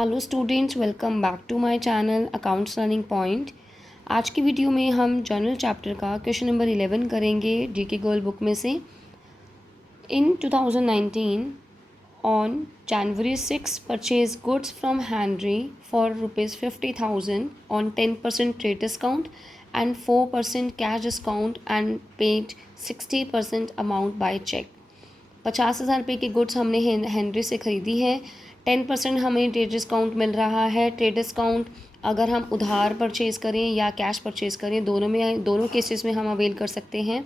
Hello students, welcome back to my channel accounts learning point. आज की video में हम जर्नल चैप्टर का क्वेश्चन नंबर 11 करेंगे जीके गर्ल बुक में से। In 2019 on January 6 purchase goods from Henry for ₹50,000 on 10% trade discount and 4% cash discount and paid 60% amount by cheque. 50,000 रुपये की गुड्स हमने हैंनरी से ख़रीदी है। 10% हमें ट्रेड डिस्काउंट मिल रहा है। ट्रेड डिस्काउंट अगर हम उधार परचेज़ करें या कैश परचेज़ करें, दोनों केसेस में हम अवेल कर सकते हैं।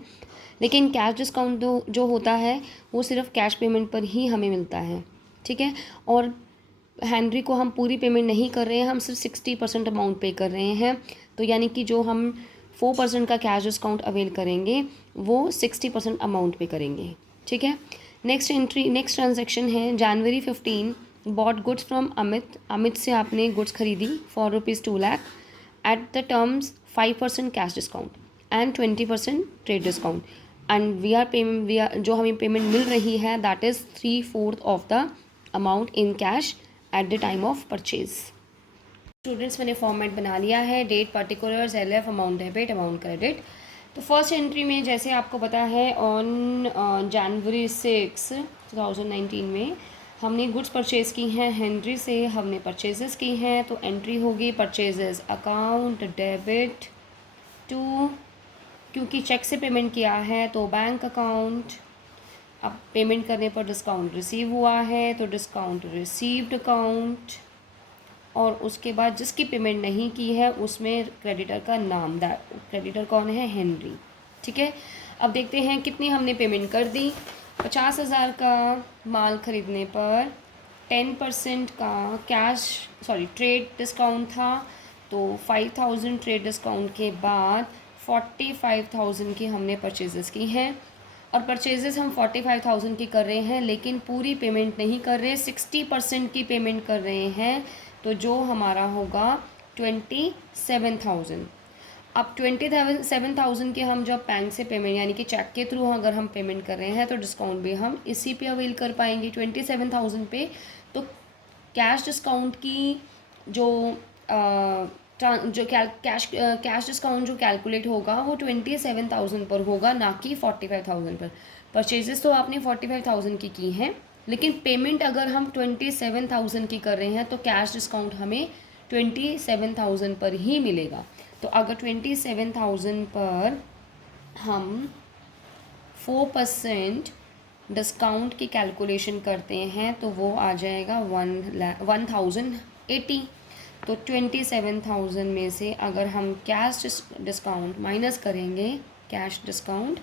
लेकिन कैश डिस्काउंट जो होता है वो सिर्फ कैश पेमेंट पर ही हमें मिलता है, ठीक है। और हैंनरी को हम पूरी पेमेंट नहीं कर रहे हैं, हम सिर्फ 60% अमाउंट पे कर रहे हैं। तो यानी कि जो हम 4% का कैश डिस्काउंट अवेल करेंगे वो 60% अमाउंट पे करेंगे, ठीक है। नेक्स्ट ट्रांजेक्शन है January 15 bought goods from Amit से आपने गुड्स खरीदी for ₹2 lakh at the terms 5% cash discount and 20% trade discount and we are जो हमें पेमेंट मिल रही है that is 3/4 of the amount in cash at the time of purchase. Students, मैंने format बना लिया है, date, particulars, LF, amount debit, amount credit. तो फर्स्ट एंट्री में जैसे आपको पता है ऑन जनवरी 6 2019 में हमने गुड्स परचेज़ की हैं हैंनरी से, हमने परचेजेस की हैं। तो एंट्री होगी परचेजेस अकाउंट डेबिट टू, क्योंकि चेक से पेमेंट किया है तो बैंक अकाउंट। अब पेमेंट करने पर डिस्काउंट रिसीव हुआ है तो डिस्काउंट रिसीव्ड अकाउंट, और उसके बाद जिसकी पेमेंट नहीं की है उसमें क्रेडिटर का नाम, क्रेडिटर कौन है, हैंनरी, ठीक है। अब देखते हैं कितनी हमने पेमेंट कर दी। 50,000 का माल ख़रीदने पर 10% का ट्रेड डिस्काउंट था, तो 5,000 ट्रेड डिस्काउंट के बाद 45,000 की हमने परचेजेस की हैं। और परचेजेस हम 45,000 की कर रहे हैं लेकिन पूरी पेमेंट नहीं कर रहे, 60% की पेमेंट कर रहे हैं। तो जो हमारा होगा 27,000। अब 27,000 के हम जब बैंक से पेमेंट यानी कि चेक के थ्रू अगर हम पेमेंट कर रहे हैं तो डिस्काउंट भी हम इसी पे अवेल कर पाएंगे 27,000 पे। तो कैश डिस्काउंट की जो कैश डिस्काउंट जो कैलकुलेट होगा वो 27,000 पर होगा, ना कि 45,000 पर। परचेजेस तो आपने 45,000 की हैं, लेकिन पेमेंट अगर हम 27,000 की कर रहे हैं तो कैश डिस्काउंट हमें 27,000 पर ही मिलेगा। तो अगर 27,000 पर हम 4% डिस्काउंट की कैलकुलेशन करते हैं तो वो आ जाएगा 1,080। तो 27,000 में से अगर हम कैश डिस्काउंट माइनस करेंगे कैश डिस्काउंट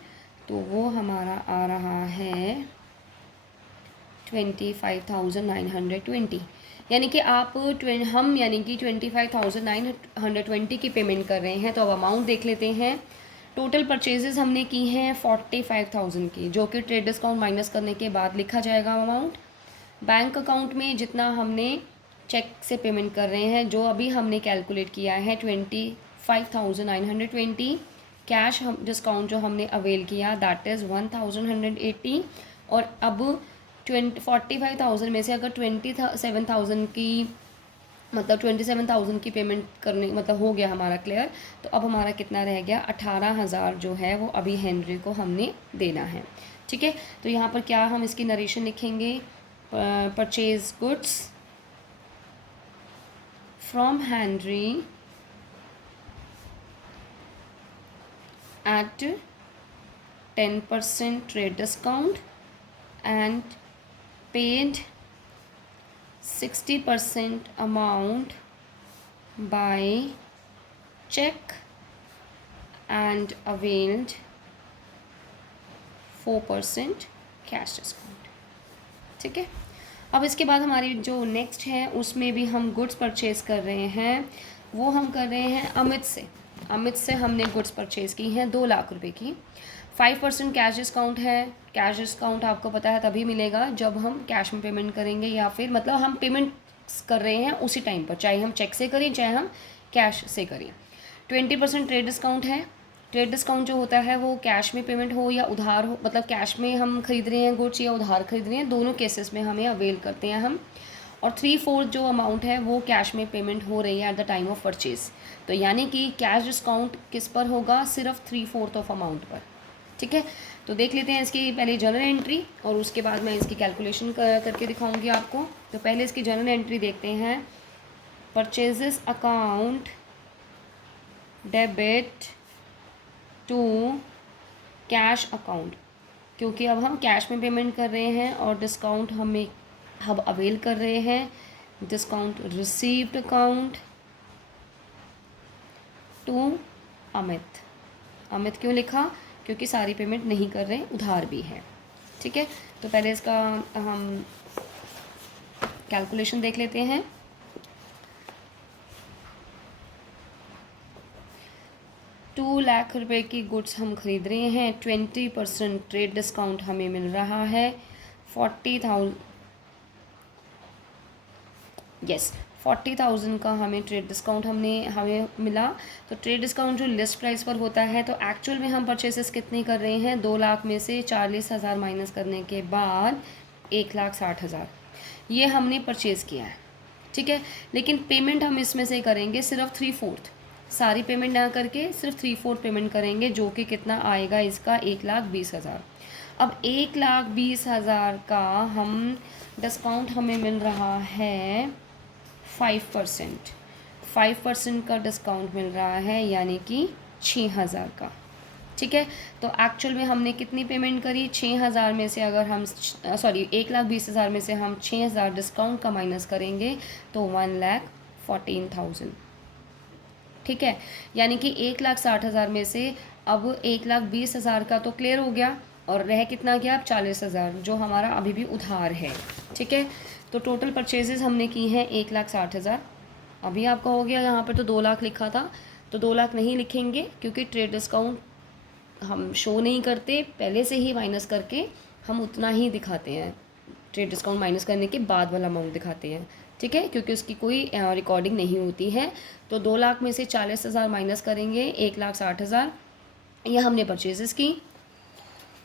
तो वो हमारा आ रहा है 25,920। यानी कि यानी कि 25,920 की पेमेंट कर रहे हैं। तो अब अमाउंट देख लेते हैं। टोटल परचेजेस हमने की हैं 45,000 की, जो कि ट्रेड डिस्काउंट माइनस करने के बाद लिखा जाएगा अमाउंट। बैंक अकाउंट में जितना हमने चेक से पेमेंट कर रहे हैं, जो अभी हमने कैलकुलेट किया है 25,920। कैश डिस्काउंट जो हमने अवेल किया दैट इज़ 1,180। और अब 45,000 में से अगर 27,000 की 27,000 की पेमेंट करने हो गया हमारा क्लियर। तो अब हमारा कितना रह गया, 18,000 जो है वो अभी हैंनरी को हमने देना है, ठीक है। तो यहाँ पर क्या हम इसकी नरेशन लिखेंगे, purchase goods from Henry at 10% trade discount and paid 60% amount by check and availed 4% cash discount, ठीक है। अब इसके बाद हमारी जो नेक्स्ट है उसमें भी हम गुड्स परचेज़ कर रहे हैं, वो हम कर रहे हैं अमित से हमने गुड्स परचेज़ की हैं 2 लाख रुपए की। 5% कैश डिस्काउंट है। कैश डिस्काउंट आपको पता है तभी मिलेगा जब हम कैश में पेमेंट करेंगे, या फिर हम पेमेंट कर रहे हैं उसी टाइम पर, चाहे हम चेक से करें चाहे हम कैश से करें। 20% ट्रेड डिस्काउंट है। ट्रेड डिस्काउंट जो होता है वो कैश में पेमेंट हो या उधार हो, कैश में हम खरीद रहे हैं गुड्स या उधार खरीद रहे हैं, दोनों केसेस में हमें अवेल करते हैं हम। और 3/4 जो अमाउंट है वो कैश में पेमेंट हो रही है eight the time of purchase. तो यानी कि कैश डिस्काउंट किस पर होगा, सिर्फ 3/4 ऑफ अमाउंट पर। ठीक है, तो देख लेते हैं इसकी पहले जर्नल एंट्री और उसके बाद मैं इसकी कैलकुलेशन करके दिखाऊंगी आपको। तो पहले इसकी जर्नल एंट्री देखते हैं। Purchases account debit to cash account, क्योंकि अब हम कैश में पेमेंट कर रहे हैं और डिस्काउंट हम अवेल कर रहे हैं। Discount received account to Amit. Amit क्यों लिखा, क्योंकि सारी पेमेंट नहीं कर रहे, उधार भी है। ठीक है, तो पहले इसका हम कैलकुलेशन देख लेते हैं। ₹2,00,000 की गुड्स हम खरीद रहे हैं, 20% ट्रेड डिस्काउंट हमें मिल रहा है। 40,000 का हमें ट्रेड डिस्काउंट हमें मिला। तो ट्रेड डिस्काउंट जो लिस्ट प्राइस पर होता है, तो एक्चुअल में हम परचेसेस कितनी कर रहे हैं, 2,00,000 में से 40,000 माइनस करने के बाद 1,60,000 ये हमने परचेज़ किया है। ठीक है, लेकिन पेमेंट हम इसमें से करेंगे सिर्फ 3/4, सारी पेमेंट ना करके सिर्फ 3/4 पेमेंट करेंगे, जो कि कितना आएगा इसका 1,20,000। अब 1,20,000 का हम डिस्काउंट हमें मिल रहा है 5%। 5% का डिस्काउंट मिल रहा है, यानी कि 6,000 का। ठीक है, तो एक्चुअल में हमने कितनी पेमेंट करी, 6,000 में से अगर हम 1,20,000 में से हम 6,000 डिस्काउंट का माइनस करेंगे तो 1,14,000। ठीक है, यानी कि 1,60,000 में से अब 1,20,000 का तो क्लियर हो गया और रह कितना गया, अब 40,000 जो हमारा अभी भी उधार है। ठीक है, तो टोटल परचेजेस हमने की हैं 1,60,000। अभी आपका हो गया, यहाँ पर तो 2,00,000 लिखा था, तो 2,00,000 नहीं लिखेंगे क्योंकि ट्रेड डिस्काउंट हम शो नहीं करते, पहले से ही माइनस करके हम उतना ही दिखाते हैं। ट्रेड डिस्काउंट माइनस करने के बाद वाला अमाउंट दिखाते हैं। ठीक है, क्योंकि उसकी कोई रिकॉर्डिंग नहीं होती है। तो 2,00,000 में से 40,000 माइनस करेंगे, 1,60,000 ये हमने परचेजेस की।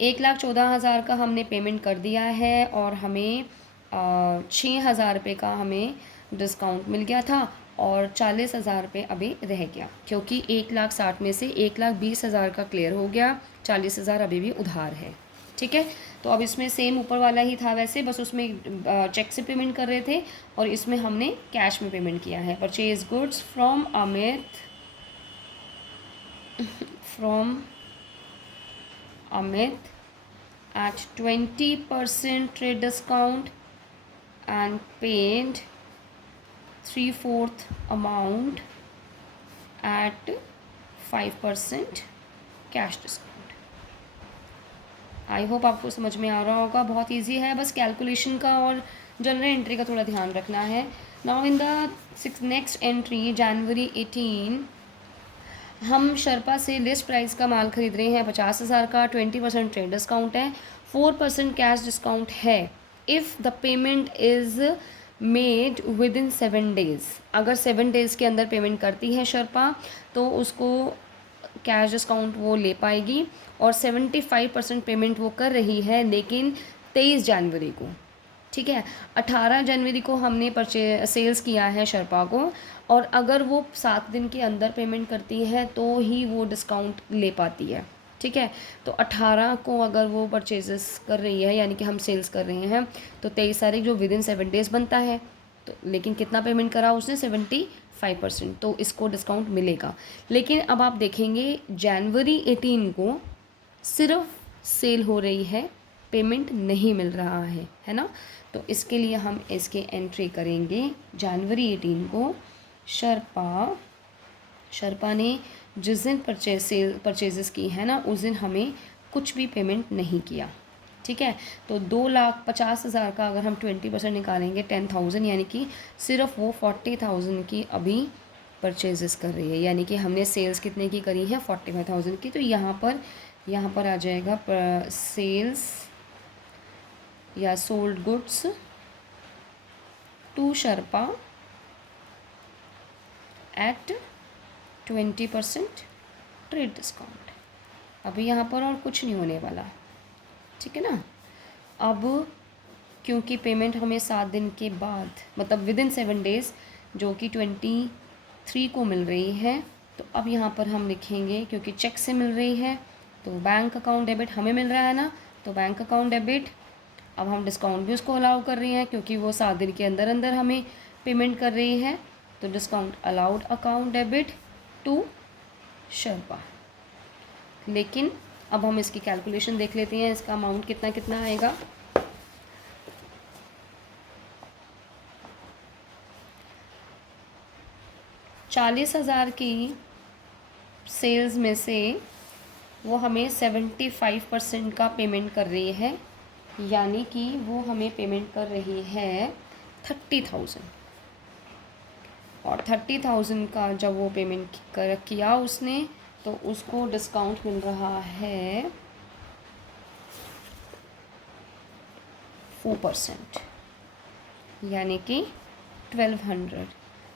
1,14,000 का हमने पेमेंट कर दिया है और हमें 6,000 रुपये का हमें डिस्काउंट मिल गया था और 40,000 रुपये अभी रह गया, क्योंकि 1,60,000 में से 1,20,000 का क्लियर हो गया, 40,000 अभी भी उधार है। ठीक है, तो अब इसमें सेम ऊपर वाला ही था वैसे, बस उसमें चेक से पेमेंट कर रहे थे और इसमें हमने कैश में पेमेंट किया है। Purchase goods from Amit at 20% trade discount and paid 3/4 amount at 5% cash discount. I hope आपको समझ में आ रहा होगा, बहुत इजी है, बस कैलकुलेशन का और जनरल एंट्री का थोड़ा ध्यान रखना है। Now in the next entry January 18 हम शर्पा से लिस्ट प्राइस का माल खरीद रहे हैं 50,000 का, 20% ट्रेड डिस्काउंट है, 4% कैश डिस्काउंट है। If the payment is made with in 7 days, अगर 7 डेज़ के अंदर पेमेंट करती है शर्पा तो उसको कैश डिस्काउंट वो ले पाएगी। और 75% पेमेंट वो कर रही है, लेकिन 23 जनवरी को, ठीक है, 18 जनवरी को हमने सेल्स किया है शर्पा को, और अगर वो 7 दिन के अंदर पेमेंट करती है तो ही वो डिस्काउंट ले पाती है। ठीक है, तो 18 को अगर वो परचेजेस कर रही है, यानी कि हम सेल्स कर रहे हैं, तो 23 तारीख जो विद इन 7 डेज़ बनता है, तो लेकिन कितना पेमेंट करा उसने, 75%, तो इसको डिस्काउंट मिलेगा। लेकिन अब आप देखेंगे जनवरी 18 को सिर्फ सेल हो रही है, पेमेंट नहीं मिल रहा है ना। तो इसके लिए हम इसके एंट्री करेंगे जनवरी 18 को शर्पा ने जिस दिन परचेजेस की है ना, उस दिन हमें कुछ भी पेमेंट नहीं किया। ठीक है, तो 2,50,000 का अगर हम 20% निकालेंगे 10,000, यानी कि सिर्फ वो 40,000 की अभी परचेजेस कर रही है, यानी कि हमने सेल्स कितने की करी है, 45,000 की। तो यहाँ पर आ जाएगा सेल्स या sold goods to Sharpa at 20% trade discount. अभी यहाँ पर और कुछ नहीं होने वाला, ठीक है ना। अब क्योंकि पेमेंट हमें 7 दिन के बाद मतलब विदिन 7 डेज़ जो कि 23 को मिल रही है। तो अब यहाँ पर हम लिखेंगे क्योंकि चेक से मिल रही है तो बैंक अकाउंट डेबिट हमें मिल रहा है ना, तो बैंक अकाउंट डेबिट। अब हम डिस्काउंट भी उसको अलाउ कर रही हैं क्योंकि वो 7 दिन के अंदर अंदर हमें पेमेंट कर रही है, तो discount allowed account debit to Sharpa. लेकिन अब हम इसकी कैलकुलेशन देख लेते हैं, इसका अमाउंट कितना कितना आएगा। ₹40,000 की सेल्स में से वो हमें 75% का पेमेंट कर रही है, यानी कि वो हमें पेमेंट कर रही है 30,000। और 30,000 का जब वो पेमेंट किया उसने तो उसको डिस्काउंट मिल रहा है 4%, यानी कि 1200।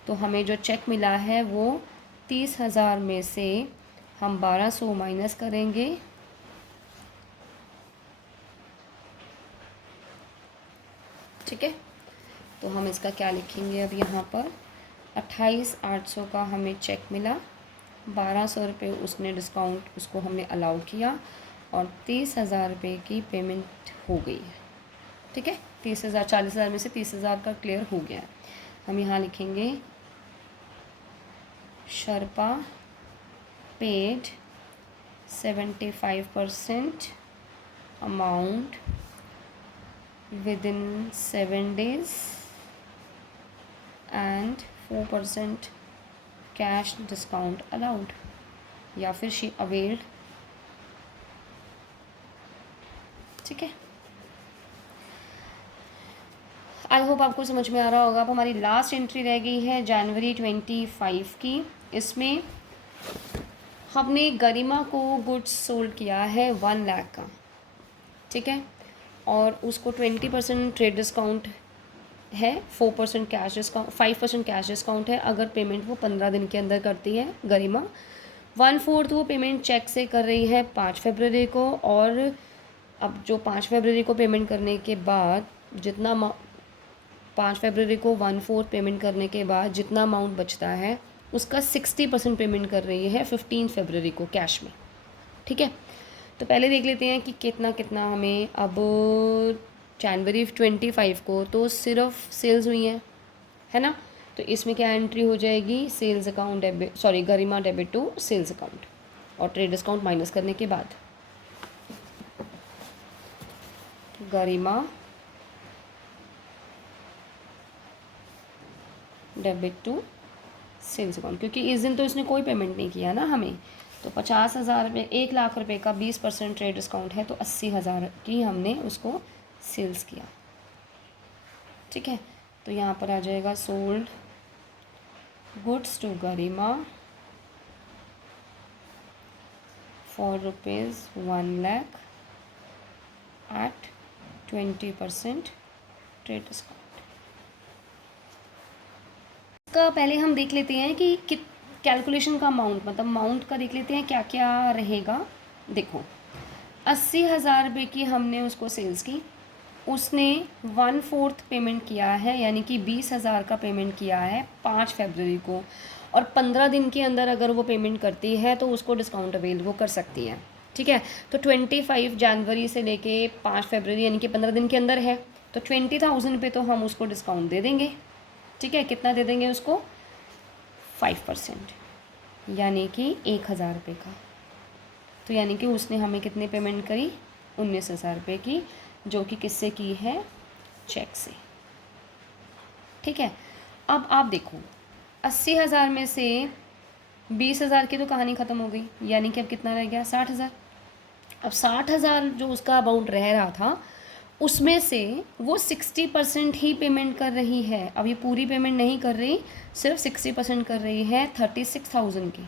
तो हमें जो चेक मिला है वो 30,000 में से हम 1200 माइनस करेंगे, ठीक है। तो हम इसका क्या लिखेंगे अब यहाँ पर, 28,800 का हमें चेक मिला, 1200 रुपये उसने डिस्काउंट उसको हमने अलाउ किया और 30,000 रुपये की पेमेंट हो गई है, ठीक है। 30,000 40,000 में से 30,000 का क्लियर हो गया है। हम यहाँ लिखेंगे Sherpa paid 75% amount within 7 days and 4% cash discount allowed, या फिर शी अवेल्ड, ठीक है। आई होप आपको समझ में आ रहा होगा। अब हमारी लास्ट एंट्री रह गई है जनवरी 25 की। इसमें हमने गरिमा को गुड्स सोल्ड किया है 1 लाख का, ठीक है, और उसको 20% ट्रेड डिस्काउंट है, 4% कैश डिस्काउंट, 5% कैश डिस्काउंट है अगर पेमेंट वो 15 दिन के अंदर करती है गरिमा। 1/4 वो पेमेंट चेक से कर रही है 5 फरवरी को, और अब जो 5 फरवरी को पेमेंट करने के बाद जितना 5 फरवरी को 1/4 पेमेंट करने के बाद जितना अमाउंट बचता है उसका 60% पेमेंट कर रही है 15 फरवरी को कैश में, ठीक है। तो पहले देख लेते हैं कि कितना कितना हमें अब जनवरी 25 को तो सिर्फ सेल्स हुई है ना, तो इसमें क्या एंट्री हो जाएगी, sales account debit, sorry Garima debit to sales account, और ट्रेड डिस्काउंट माइनस करने के बाद Garima debit to sales account, क्योंकि इस दिन तो इसने कोई पेमेंट नहीं किया ना हमें, तो 50,000 रुपये, 1 लाख रुपए का 20% ट्रेड डिस्काउंट है तो 80,000 की हमने उसको सेल्स किया, ठीक है। तो यहाँ पर आ जाएगा sold goods to Garima for ₹1 lakh at 20% trade discount. का पहले हम देख लेते हैं कि कैलकुलेशन का अमाउंट, मतलब अमाउंट का देख लेते हैं क्या क्या रहेगा। देखो 80,000 रुपये की हमने उसको सेल्स की, उसने 1/4 पेमेंट किया है, यानी कि 20,000 का पेमेंट किया है 5 फरवरी को, और 15 दिन के अंदर अगर वो पेमेंट करती है तो उसको डिस्काउंट अवेल वो कर सकती है, ठीक है। तो 25 जनवरी से लेके 5 फरवरी यानी कि 15 दिन के अंदर है, तो 20,000 पे तो हम उसको डिस्काउंट दे देंगे, ठीक है। कितना दे देंगे उसको, 5%, यानी कि 1,000 रुपये का। तो यानी कि उसने हमें कितनी पेमेंट करी, 19,000 रुपये की, जो कि किससे की है, चेक से, ठीक है। अब आप देखो 80,000 में से 20,000 की तो कहानी ख़त्म हो गई, यानी कि अब कितना रह गया, 60,000। अब 60,000 जो उसका अमाउंट रह रहा था उसमें से वो 60% ही पेमेंट कर रही है, अब ये पूरी पेमेंट नहीं कर रही, सिर्फ 60% कर रही है 36,000 की।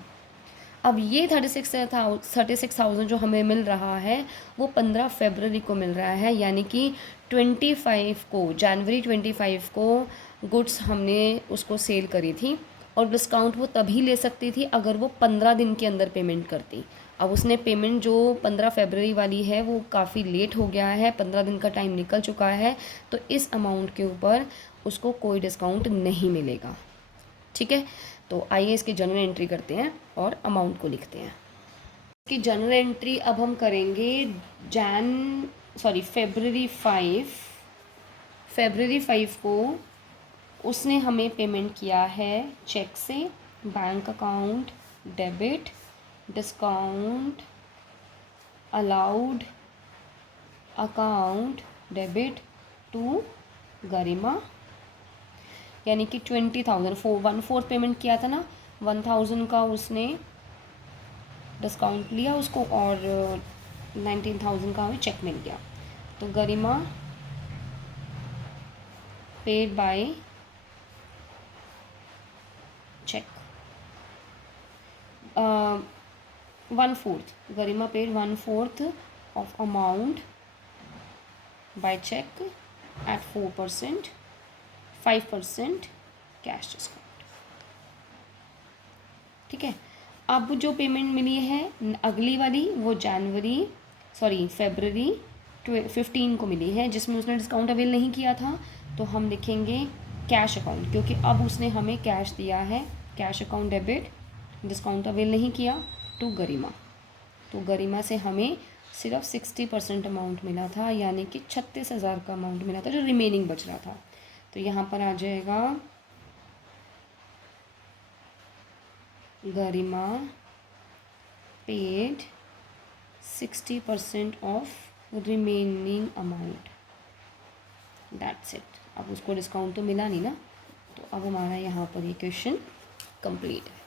अब ये 36,000 जो हमें मिल रहा है वो 15 फरवरी को मिल रहा है, यानी कि 25 को, जनवरी 25 को गुड्स हमने उसको सेल करी थी, और डिस्काउंट वो तभी ले सकती थी अगर वो 15 दिन के अंदर पेमेंट करती। अब उसने पेमेंट जो 15 फरवरी वाली है वो काफ़ी लेट हो गया है, 15 दिन का टाइम निकल चुका है, तो इस अमाउंट के ऊपर उसको कोई डिस्काउंट नहीं मिलेगा। ठीक है, तो आइए इसकी जर्नल एंट्री करते हैं और अमाउंट को लिखते हैं। इसकी जर्नल एंट्री अब हम करेंगे फरवरी 5 को उसने हमें पेमेंट किया है चेक से, bank account debit, discount allowed account debit to Garima, यानी कि 20,000 1/4 पेमेंट किया था ना, 1,000 का उसने डिस्काउंट लिया उसको और 19,000 का हमें चेक मिल गया। तो Garima paid by cheque 1/4, Garima paid 1/4 of amount by cheque at 4%, 5% cash discount. ठीक है, अब जो पेमेंट मिली है अगली वाली वो फरवरी 15 को मिली है, जिसमें उसने डिस्काउंट अवेल नहीं किया था, तो हम लिखेंगे कैश अकाउंट, क्योंकि अब उसने हमें कैश दिया है, cash account debit, discount avail नहीं किया, टू गरिमा। तो गरिमा से हमें सिर्फ 60% अमाउंट मिला था, यानी कि 36,000 का अमाउंट मिला था जो रिमेनिंग बच रहा था। तो यहाँ पर आ जाएगा Garima paid 60% of remaining amount, that's it. अब उसको डिस्काउंट तो मिला नहीं ना, तो अब हमारा यहाँ पर ये क्वेश्चन कंप्लीट है।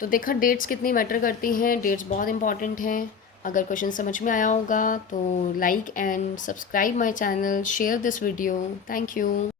तो देखा डेट्स कितनी मैटर करती हैं, डेट्स बहुत इंपॉर्टेंट हैं। अगर क्वेश्चन समझ में आया होगा तो like and subscribe my channel, share this video. Thank you.